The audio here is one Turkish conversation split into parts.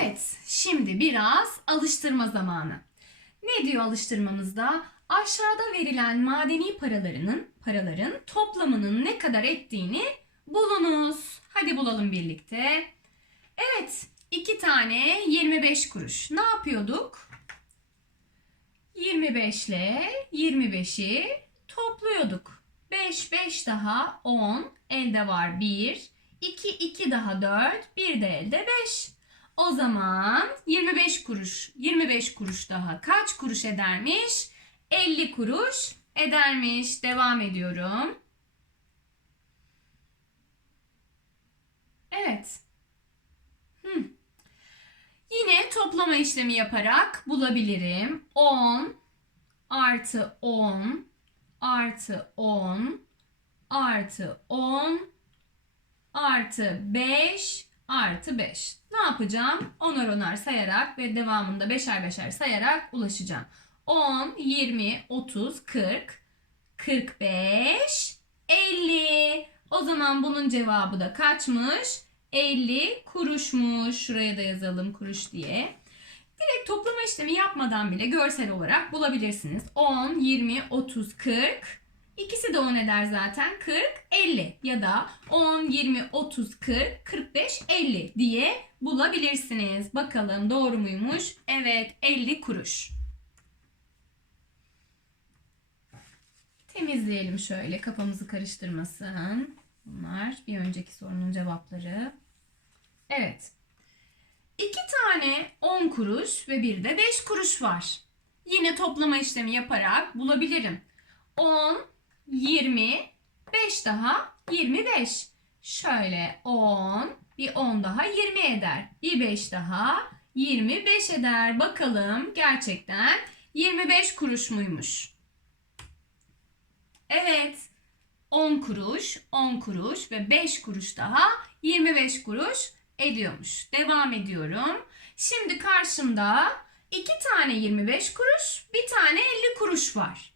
Evet, şimdi biraz alıştırma zamanı. Ne diyor alıştırmamızda? Aşağıda verilen madeni paralarının paraların toplamının ne kadar ettiğini bulunuz. Hadi bulalım birlikte. Evet, iki tane 25 kuruş. Ne yapıyorduk? 25 ile 25'i topluyorduk. 5, 5 daha 10, elde var 1. 2, 2 daha 4, 1 de elde 5. O zaman 25 kuruş, 25 kuruş daha kaç kuruş edermiş? 50 kuruş edermiş. Devam ediyorum. Evet. Hmm. Yine toplama işlemi yaparak bulabilirim. 10 artı 10 artı 10 artı 10 artı 5 artı 5. Ne yapacağım? Onar onar sayarak ve devamında beşer beşer sayarak ulaşacağım. 10, 20, 30, 40, 45, 50. O zaman bunun cevabı da kaçmış? 50 kuruşmuş. Şuraya da yazalım kuruş diye. Direkt toplama işlemi yapmadan bile görsel olarak bulabilirsiniz. 10, 20, 30, 40. İkisi de 10 eder zaten. 40, 50 ya da 10, 20, 30, 40, 45, 50 diye bulabilirsiniz. Bakalım doğru muymuş? Evet 50 kuruş. Temizleyelim şöyle kafamızı karıştırmasın. Bunlar bir önceki sorunun cevapları. Evet. İki tane 10 kuruş ve bir de 5 kuruş var. Yine toplama işlemi yaparak bulabilirim. 10, 20, 5 daha 25. Şöyle 10, bir 10 daha 20 eder. Bir 5 daha 25 eder. Bakalım gerçekten 25 kuruş muymuş? Evet. 10 kuruş, 10 kuruş ve 5 kuruş daha 25 kuruş ediyormuş. Devam ediyorum. Şimdi karşımda 2 tane 25 kuruş, bir tane 50 kuruş var.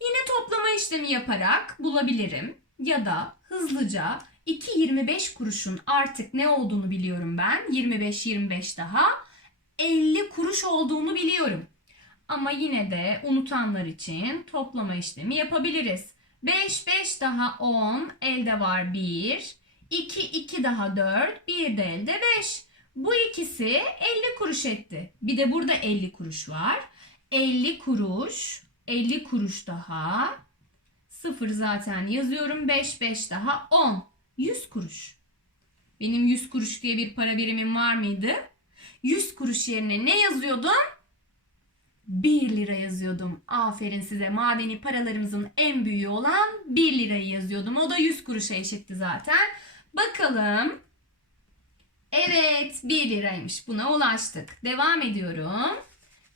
Yine toplama işlemi yaparak bulabilirim. Ya da hızlıca 2 25 kuruşun artık ne olduğunu biliyorum ben. 25 25 daha 50 kuruş olduğunu biliyorum. Ama yine de unutanlar için toplama işlemi yapabiliriz. 5 5 daha 10 elde var 1. 2 2 daha 4 bir de elde 5. Bu ikisi 50 kuruş etti. Bir de burada 50 kuruş var. 50 kuruş 50 kuruş daha. 0 zaten yazıyorum. 5 5 daha 10. 100 kuruş. Benim 100 kuruş diye bir para birimim var mıydı? 100 kuruş yerine ne yazıyordum? 1 lira yazıyordum. Aferin size. Madeni paralarımızın en büyüğü olan 1 lirayı yazıyordum. O da 100 kuruşa eşitti zaten. Bakalım. Evet 1 liraymış. Buna ulaştık. Devam ediyorum.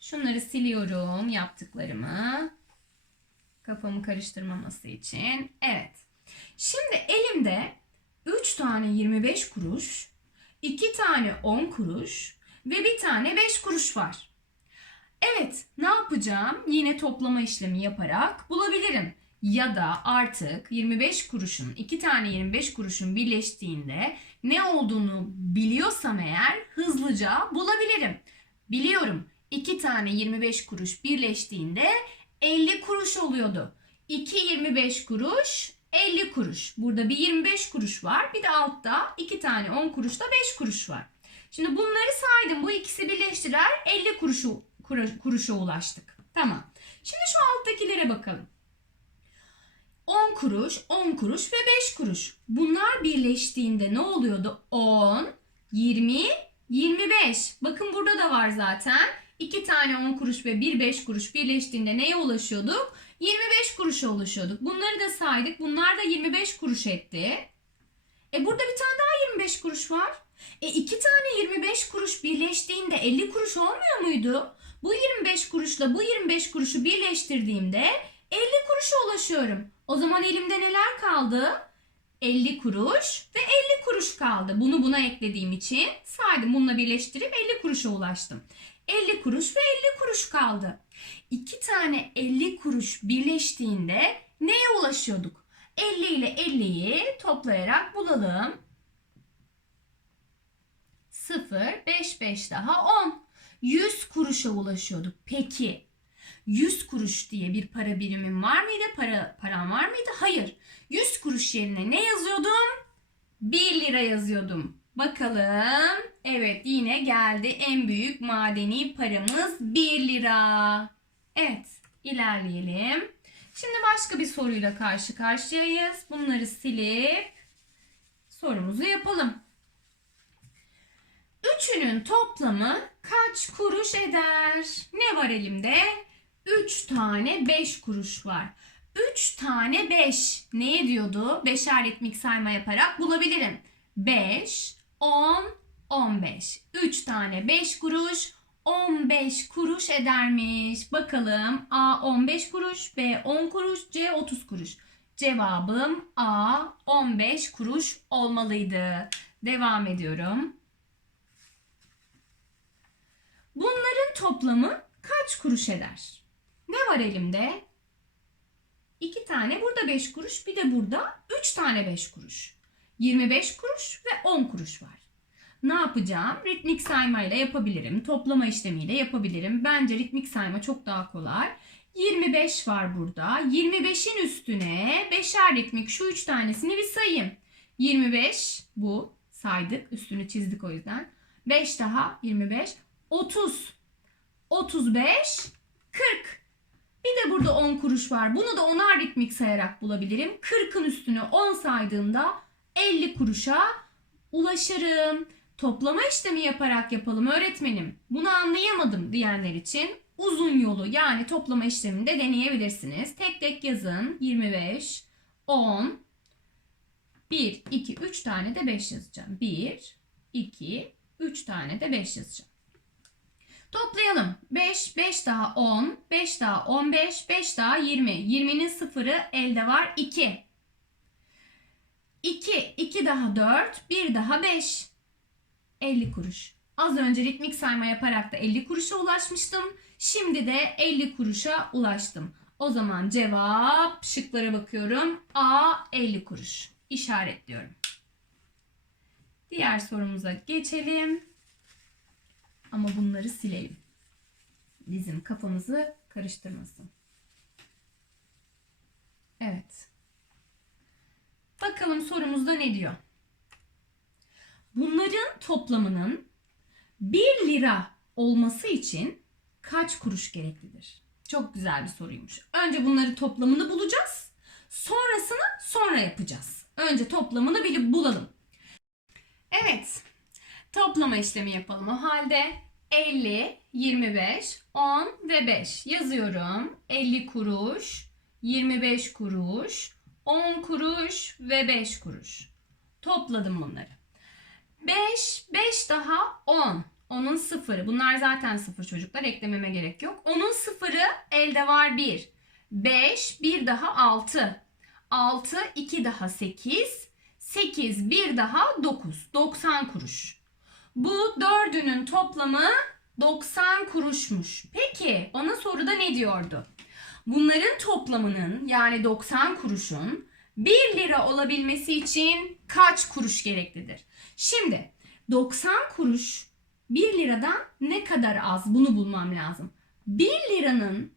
Şunları siliyorum yaptıklarımı. Kafamı karıştırmaması için. Evet. Şimdi elimde 3 tane 25 kuruş, 2 tane 10 kuruş ve bir tane 5 kuruş var. Evet, ne yapacağım? Yine toplama işlemi yaparak bulabilirim. Ya da artık 25 kuruşun, 2 tane 25 kuruşun birleştiğinde ne olduğunu biliyorsam eğer hızlıca bulabilirim. Biliyorum 2 tane 25 kuruş birleştiğinde 50 kuruş oluyordu. 2 25 kuruş 50 kuruş. Burada bir 25 kuruş var. Bir de altta 2 tane 10 kuruşla 5 kuruş var. Şimdi bunları saydım. Bu ikisi birleştirer 50 kuruşu kuruşa ulaştık. Tamam. Şimdi şu alttakilere bakalım. 10 kuruş, 10 kuruş ve 5 kuruş. Bunlar birleştiğinde ne oluyordu? 10, 20, 25. Bakın burada da var zaten. 2 tane 10 kuruş ve 1 5 kuruş birleştiğinde neye ulaşıyorduk? 25 kuruşa ulaşıyorduk. Bunları da saydık. Bunlar da 25 kuruş etti. E burada bir tane daha 25 kuruş var. E iki tane 25 kuruş birleştiğinde 50 kuruş olmuyor muydu? Bu 25 kuruşla bu 25 kuruşu birleştirdiğimde 50 kuruşa ulaşıyorum. O zaman elimde neler kaldı? 50 kuruş ve 50 kuruş kaldı. Bunu buna eklediğim için saydım. Bununla birleştirip 50 kuruşa ulaştım. 50 kuruş ve 50 kuruş kaldı. İki tane 50 kuruş birleştiğinde neye ulaşıyorduk? 50 ile 50'yi toplayarak bulalım. 0, 5, 5 daha 10. 100 kuruşa ulaşıyorduk. Peki 100 kuruş diye bir para birimim var mıydı? Para param var mıydı? Hayır. 100 kuruş yerine ne yazıyordum? 1 lira yazıyordum. Bakalım. Evet yine geldi en büyük madeni paramız 1 lira. Evet ilerleyelim. Şimdi başka bir soruyla karşı karşıyayız. Bunları silip sorumuzu yapalım. Üçünün toplamı kaç kuruş eder? Ne var elimde? 3 tane 5 kuruş var. 3 tane 5 ne ediyordu? Beşer ritmik sayma yaparak bulabilirim. 5, 10, 15. 3 tane 5 kuruş 15 kuruş edermiş. Bakalım A 15 kuruş, B 10 kuruş, C 30 kuruş. Cevabım A 15 kuruş olmalıydı. Devam ediyorum. Bunların toplamı kaç kuruş eder? Ne var elimde? 2 tane burada 5 kuruş bir de burada 3 tane 5 kuruş. 25 kuruş ve 10 kuruş var. Ne yapacağım? Ritmik saymayla yapabilirim. Toplama işlemiyle yapabilirim. Bence ritmik sayma çok daha kolay. 25 var burada. 25'in üstüne beşer ritmik şu 3 tanesini bir sayayım. 25 bu saydık. Üstünü çizdik o yüzden. 5 daha 25. 30. 35. 40. Bir de burada 10 kuruş var. Bunu da 10'ar ritmik sayarak bulabilirim. 40'ın üstüne 10 saydığımda 50 kuruşa ulaşırım. Toplama işlemi yaparak yapalım öğretmenim. Bunu anlayamadım diyenler için uzun yolu yani toplama işlemini de deneyebilirsiniz. Tek tek yazın. 25, 10, 1, 2, 3 tane de 5 yazacağım. 1, 2, 3 tane de 5 yazacağım. Toplayalım. 5, 5 daha 10, 5 daha 15, 5 daha 20. 20'nin sıfırı elde var 2. 2, 2 daha 4, 1 daha 5. 50 kuruş. Az önce ritmik sayma yaparak da 50 kuruşa ulaşmıştım. Şimdi de 50 kuruşa ulaştım. O zaman cevap şıklara bakıyorum. A 50 kuruş. İşaretliyorum. Diğer sorumuza geçelim. Ama bunları silelim. Bizim kafamızı karıştırmasın. Evet. Bakalım sorumuzda ne diyor? Bunların toplamının 1 lira olması için kaç kuruş gereklidir? Çok güzel bir soruymuş. Önce bunları toplamını bulacağız. Sonrasını sonra yapacağız. Önce toplamını bilip bulalım. Evet. Toplama işlemi yapalım o halde. 50, 25, 10 ve 5 yazıyorum. 50 kuruş, 25 kuruş, 10 kuruş ve 5 kuruş. Topladım bunları. 5, 5 daha 10. Onun sıfırı. Bunlar zaten sıfır çocuklar. Eklememe gerek yok. Onun sıfırı elde var 1. 5, 1 daha 6. 6, 2 daha 8. 8, 1 daha 9. 90 kuruş. Bu dördünün toplamı 90 kuruşmuş. Peki bana soruda ne diyordu? Bunların toplamının yani 90 kuruşun 1 lira olabilmesi için kaç kuruş gereklidir? Şimdi 90 kuruş 1 liradan ne kadar az bunu bulmam lazım. 1 liranın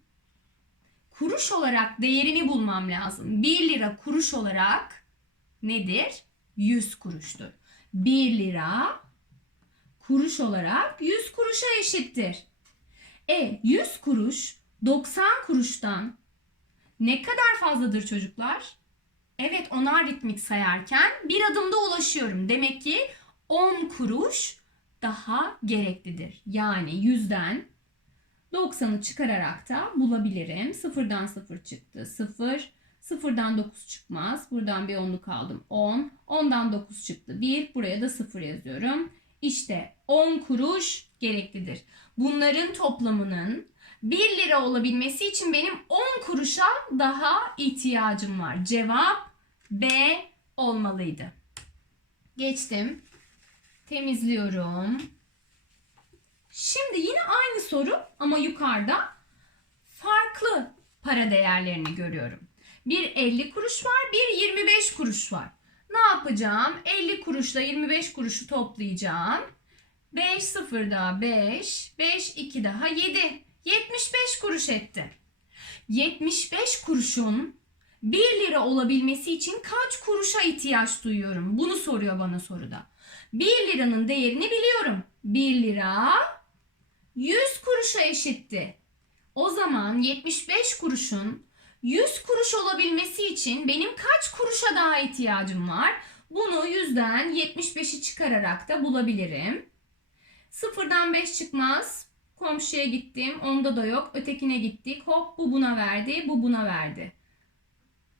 kuruş olarak değerini bulmam lazım. 1 lira kuruş olarak nedir? 100 kuruştur. 1 lira kuruş olarak 100 kuruşa eşittir. E 100 kuruş 90 kuruştan ne kadar fazladır çocuklar? Evet onar ritmik sayarken bir adımda ulaşıyorum. Demek ki 10 kuruş daha gereklidir. Yani 100'den 90'ı çıkararak da bulabilirim. Sıfırdan 0 çıktı. 0. Sıfırdan 9 çıkmaz. Buradan bir 10'luk aldım. 10. 10'dan 9 çıktı. 1. Buraya da 0 yazıyorum. İşte 10 kuruş gereklidir. Bunların toplamının 1 lira olabilmesi için benim 10 kuruşa daha ihtiyacım var. Cevap B olmalıydı. Geçtim. Temizliyorum. Şimdi yine aynı soru ama yukarıda farklı para değerlerini görüyorum. Bir 50 kuruş var, bir 25 kuruş var. Ne yapacağım? 50 kuruşla 25 kuruşu toplayacağım. 5 0 daha 5. 5 2 daha 7. 75 kuruş etti. 75 kuruşun 1 lira olabilmesi için kaç kuruşa ihtiyaç duyuyorum? Bunu soruyor bana soruda. 1 liranın değerini biliyorum. 1 lira 100 kuruşa eşitti. O zaman 75 kuruşun 100 kuruş olabilmesi için benim kaç kuruşa daha ihtiyacım var? Bunu 100'den 75'i çıkararak da bulabilirim. Sıfırdan 5 çıkmaz. Komşuya gittim. Onda da yok. Ötekine gittik. Hop bu buna verdi. Bu buna verdi.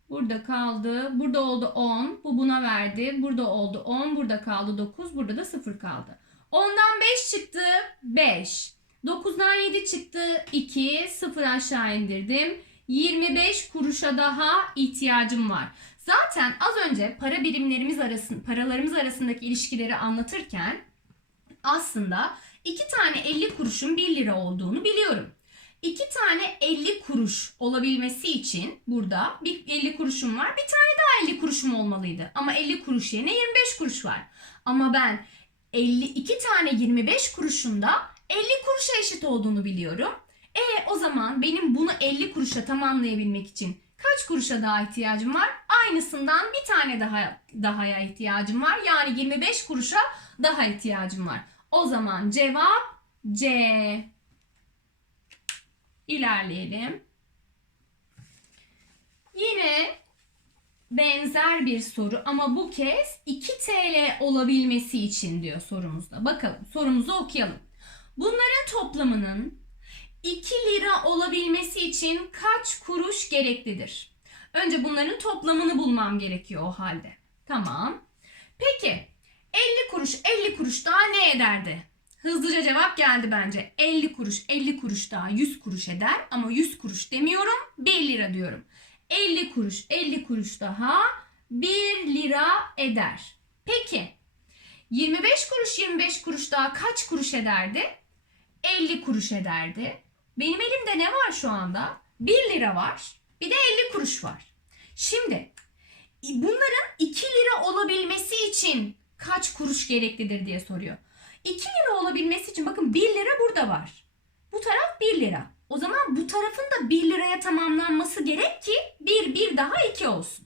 Burada kaldı. Burada oldu 10. Bu buna verdi. Burada oldu 10. Burada kaldı 9. Burada da 0 kaldı. 10'dan 5 çıktı. 5. 9'dan 7 çıktı. 2. 0 aşağı indirdim. 25 kuruşa daha ihtiyacım var. Zaten az önce para birimlerimiz arasında, paralarımız arasındaki ilişkileri anlatırken aslında iki tane 50 kuruşun 1 lira olduğunu biliyorum. İki tane 50 kuruş olabilmesi için burada bir 50 kuruşum var. Bir tane daha 50 kuruşum olmalıydı. Ama 50 kuruş yerine 25 kuruş var. Ama ben 52 tane 25 kuruşun da 50 kuruşa eşit olduğunu biliyorum. E o zaman benim bunu 50 kuruşa tamamlayabilmek için kaç kuruşa daha ihtiyacım var? Aynısından bir tane daha dahaya ihtiyacım var. Yani 25 kuruşa daha ihtiyacım var. O zaman cevap C. İlerleyelim. Yine benzer bir soru ama bu kez 2 TL olabilmesi için diyor sorumuzda. Bakalım sorumuzu okuyalım. Bunların toplamının 2 lira olabilmesi için kaç kuruş gereklidir? Önce bunların toplamını bulmam gerekiyor o halde. Tamam. Peki 50 kuruş 50 kuruş daha ne ederdi? Hızlıca cevap geldi bence. 50 kuruş 50 kuruş daha 100 kuruş eder ama 100 kuruş demiyorum 1 lira diyorum. 50 kuruş 50 kuruş daha 1 lira eder. Peki 25 kuruş 25 kuruş daha kaç kuruş ederdi? 50 kuruş ederdi. Benim elimde ne var şu anda? 1 lira var. Bir de 50 kuruş var. Şimdi bunların 2 lira olabilmesi için kaç kuruş gereklidir diye soruyor. 2 lira olabilmesi için bakın 1 lira burada var. Bu taraf 1 lira. O zaman bu tarafın da 1 liraya tamamlanması gerek ki 1 1 daha 2 olsun.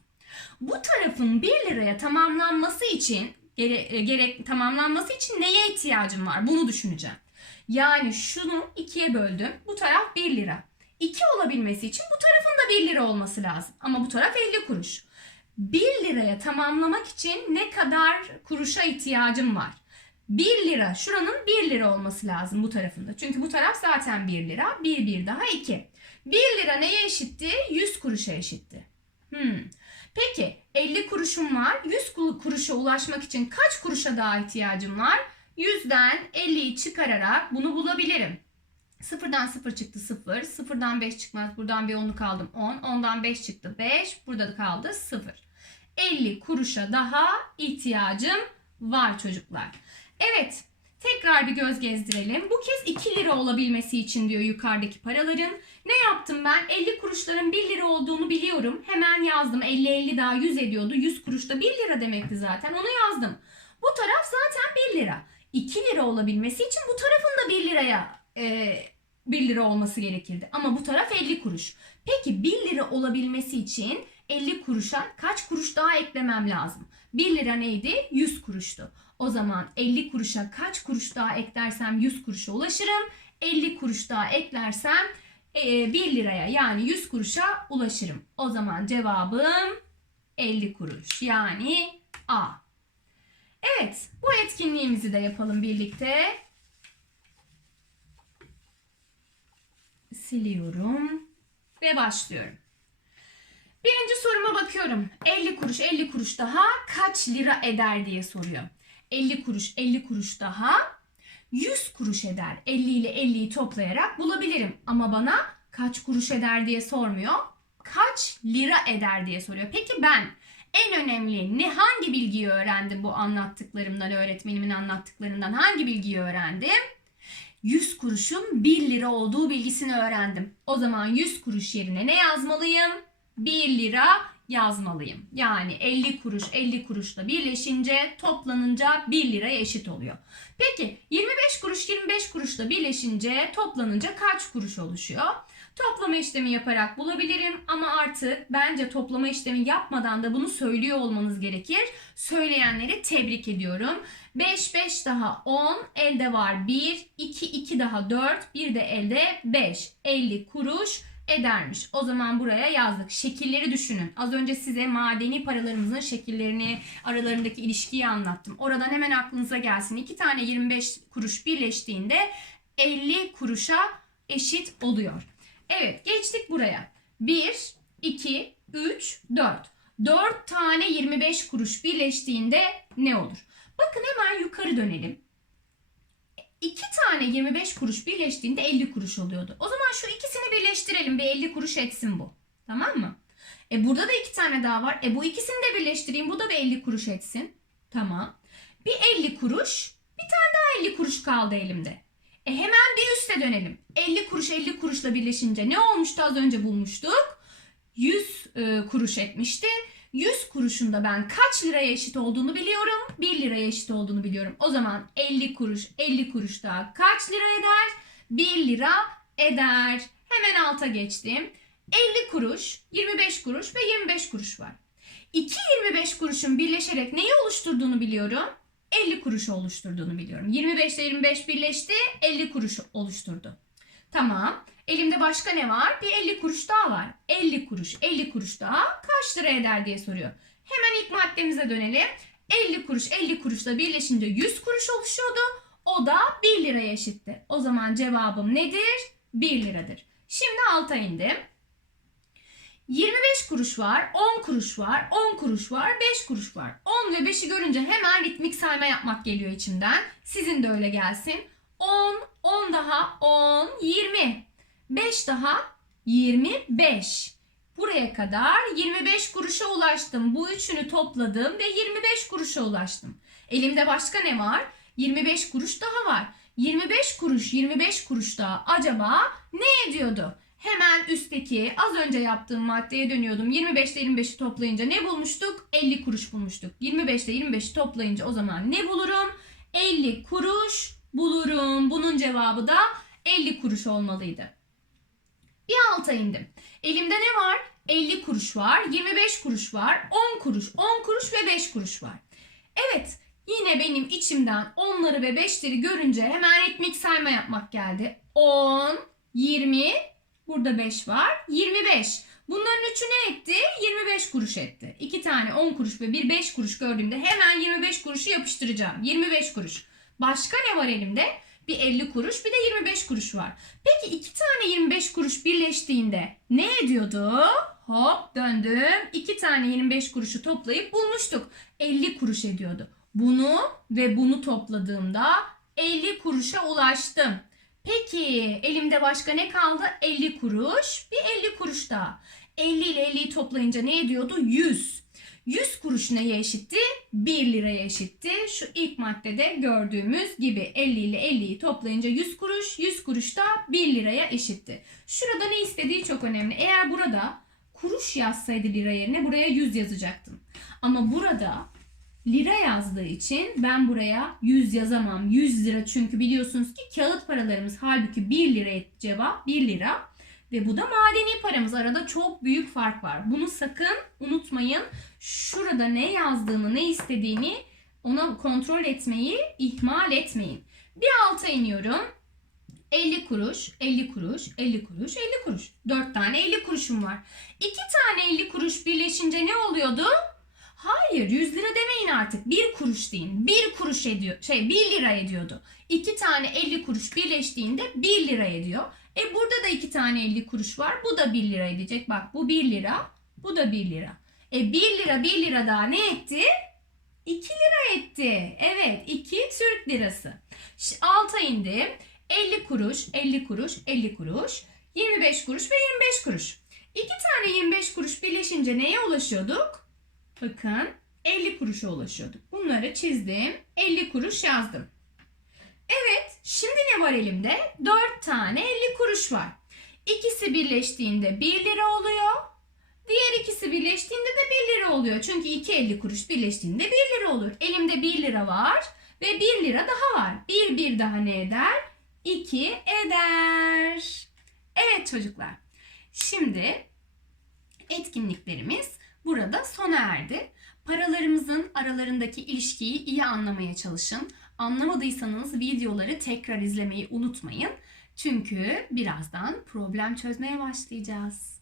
Bu tarafın 1 liraya tamamlanması için gere, gerek tamamlanması için neye ihtiyacım var? Bunu düşüneceğim. Yani şunu ikiye böldüm. Bu taraf 1 lira. 2 olabilmesi için bu tarafın da 1 lira olması lazım. Ama bu taraf 50 kuruş. 1 liraya tamamlamak için ne kadar kuruşa ihtiyacım var? 1 lira. Şuranın 1 lira olması lazım bu tarafında. Çünkü bu taraf zaten 1 lira. 1 1 daha 2. 1 lira neye eşitti? 100 kuruşa eşitti. Hmm. Peki 50 kuruşum var. 100 kuruşa ulaşmak için kaç kuruşa daha ihtiyacım var? 100'den 50'yi çıkararak bunu bulabilirim. Sıfırdan 0 çıktı 0. Sıfırdan 5 çıkmaz. Buradan bir 10'luk aldım 10. 10'dan 5 çıktı 5. Burada da kaldı 0. 50 kuruşa daha ihtiyacım var çocuklar. Evet. Tekrar bir göz gezdirelim. Bu kez 2 lira olabilmesi için diyor yukarıdaki paraların. Ne yaptım ben? 50 kuruşların 1 lira olduğunu biliyorum. Hemen yazdım. 50 50 daha 100 ediyordu. 100 kuruş da 1 lira demekti zaten. Onu yazdım. Bu taraf zaten 1 lira. 2 lira olabilmesi için bu tarafın da 1 liraya e, 1 lira olması gerekirdi. Ama bu taraf 50 kuruş. Peki 1 lira olabilmesi için 50 kuruşa kaç kuruş daha eklemem lazım? 1 lira neydi? 100 kuruştu. O zaman 50 kuruşa kaç kuruş daha eklersem 100 kuruşa ulaşırım. 50 kuruş daha eklersem 1 liraya yani 100 kuruşa ulaşırım. O zaman cevabım 50 kuruş. Yani A. Evet, bu etkinliğimizi de yapalım birlikte. Siliyorum ve başlıyorum. Birinci soruma bakıyorum. 50 kuruş 50 kuruş daha kaç lira eder diye soruyor. 50 kuruş 50 kuruş daha 100 kuruş eder. 50 ile 50'yi toplayarak bulabilirim. Ama bana kaç kuruş eder diye sormuyor. Kaç lira eder diye soruyor. Peki ben en önemli ne hangi bilgiyi öğrendim bu anlattıklarımdan, öğretmenimin anlattıklarından hangi bilgiyi öğrendim? 100 kuruşun 1 lira olduğu bilgisini öğrendim. O zaman 100 kuruş yerine ne yazmalıyım? 1 lira yazmalıyım. Yani 50 kuruş 50 kuruşla birleşince toplanınca 1 liraya eşit oluyor. Peki 25 kuruşla birleşince toplanınca kaç kuruş oluşuyor? Toplama işlemi yaparak bulabilirim ama artık bence toplama işlemi yapmadan da bunu söylüyor olmanız gerekir. Söyleyenleri tebrik ediyorum. 5 5 daha 10 elde var 1 2 2 daha 4 bir de elde 5 50 kuruş edermiş. O zaman buraya yazdık. Şekilleri düşünün. Az önce size madeni paralarımızın şekillerini, aralarındaki ilişkiyi anlattım. Oradan hemen aklınıza gelsin. İki tane 25 kuruş birleştiğinde 50 kuruşa eşit oluyor. Evet geçtik buraya. 1, 2, 3, 4. 4 tane 25 kuruş birleştiğinde ne olur? Bakın hemen yukarı dönelim. 2 tane 25 kuruş birleştiğinde 50 kuruş oluyordu. O zaman şu ikisini birleştirelim. Bir 50 kuruş etsin bu. Tamam mı? E burada da iki tane daha var. E bu ikisini de birleştireyim. Bu da bir 50 kuruş etsin. Tamam. Bir 50 kuruş. Bir tane daha 50 kuruş kaldı elimde. E hemen bir üste dönelim. 50 kuruş 50 kuruşla birleşince ne olmuştu az önce bulmuştuk? 100 e, kuruş etmişti. 100 kuruşun da ben kaç liraya eşit olduğunu biliyorum. 1 liraya eşit olduğunu biliyorum. O zaman 50 kuruş 50 kuruş daha kaç lira eder? 1 lira eder. Hemen alta geçtim. 50 kuruş, 25 kuruş ve 25 kuruş var. 2 25 kuruşun birleşerek neyi oluşturduğunu biliyorum. 50 kuruş oluşturduğunu biliyorum. 25 ile 25 birleşti, 50 kuruş oluşturdu. Tamam. Elimde başka ne var? Bir 50 kuruş daha var. 50 kuruş, 50 kuruş daha kaç lira eder diye soruyor. Hemen ilk maddemize dönelim. 50 kuruş, 50 kuruşla birleşince 100 kuruş oluşuyordu. O da 1 liraya eşitti. O zaman cevabım nedir? 1 liradır. Şimdi alta indim. 25 kuruş var, 10 kuruş var, 10 kuruş var, 5 kuruş var. 10 ve 5'i görünce hemen ritmik sayma yapmak geliyor içimden. Sizin de öyle gelsin. 10, 10 daha 10, 20. 5 daha 25. Buraya kadar 25 kuruşa ulaştım. Bu üçünü topladım ve 25 kuruşa ulaştım. Elimde başka ne var? 25 kuruş daha var. 25 kuruş, 25 kuruş daha acaba ne ediyordu? Hemen üstteki az önce yaptığım maddeye dönüyordum. 25 ile 25'i toplayınca ne bulmuştuk? 50 kuruş bulmuştuk. 25 ile 25'i toplayınca o zaman ne bulurum? 50 kuruş bulurum. Bunun cevabı da 50 kuruş olmalıydı. Bir alta indim. Elimde ne var? 50 kuruş var, 25 kuruş var, 10 kuruş, 10 kuruş ve 5 kuruş var. Evet, yine benim içimden 10'ları ve 5'leri görünce hemen ritmik sayma yapmak geldi. 10, 20, burada 5 var, 25. Bunların üçü ne etti? 25 kuruş etti. 2 tane 10 kuruş ve bir 5 kuruş gördüğümde hemen 25 kuruşu yapıştıracağım. 25 kuruş. Başka ne var elimde? Bir 50 kuruş bir de 25 kuruş var. Peki iki tane 25 kuruş birleştiğinde ne ediyordu? Hop döndüm. İki tane 25 kuruşu toplayıp bulmuştuk. 50 kuruş ediyordu. Bunu ve bunu topladığımda 50 kuruşa ulaştım. Peki elimde başka ne kaldı? 50 kuruş. Bir 50 kuruş daha. 50 ile 50'yi toplayınca ne ediyordu? 100. 100 kuruş neye eşitti? 1 liraya eşitti. Şu ilk maddede gördüğümüz gibi 50 ile 50'yi toplayınca 100 kuruş, 100 kuruş da 1 liraya eşitti. Şurada ne istediği çok önemli. Eğer burada kuruş yazsaydı lira yerine buraya 100 yazacaktım. Ama burada lira yazdığı için ben buraya 100 yazamam. 100 lira çünkü biliyorsunuz ki kağıt paralarımız halbuki 1 lira cevap 1 lira. Ve bu da madeni paramız. Arada çok büyük fark var. Bunu sakın unutmayın. Şurada ne yazdığını, ne istediğini ona kontrol etmeyi ihmal etmeyin. Bir alta iniyorum. 50 kuruş, 50 kuruş, 50 kuruş, 50 kuruş. 4 tane 50 kuruşum var. 2 tane 50 kuruş birleşince ne oluyordu? Hayır 100 lira demeyin artık. 1 kuruş deyin. 1 kuruş ediyor. Şey 1 lira ediyordu. 2 tane 50 kuruş birleştiğinde 1 lira ediyor. E burada da 2 tane 50 kuruş var. Bu da 1 lira edecek. Bak bu 1 lira. Bu da 1 lira. E 1 lira 1 lira daha ne etti? 2 lira etti. Evet 2 Türk lirası. Alta indim. 50 kuruş, 50 kuruş, 50 kuruş, 25 kuruş ve 25 kuruş. 2 tane 25 kuruş birleşince neye ulaşıyorduk? Bakın 50 kuruşa ulaşıyorduk. Bunları çizdim. 50 kuruş yazdım. Şimdi ne var elimde? 4 tane 50 kuruş var. İkisi birleştiğinde 1 lira oluyor. Diğer ikisi birleştiğinde de 1 lira oluyor. Çünkü 2 50 kuruş birleştiğinde 1 lira olur. Elimde 1 lira var ve 1 lira daha var. 1 bir daha ne eder? 2 eder. Evet çocuklar. Şimdi etkinliklerimiz burada sona erdi. Paralarımızın aralarındaki ilişkiyi iyi anlamaya çalışın. Anlamadıysanız videoları tekrar izlemeyi unutmayın. Çünkü birazdan problem çözmeye başlayacağız.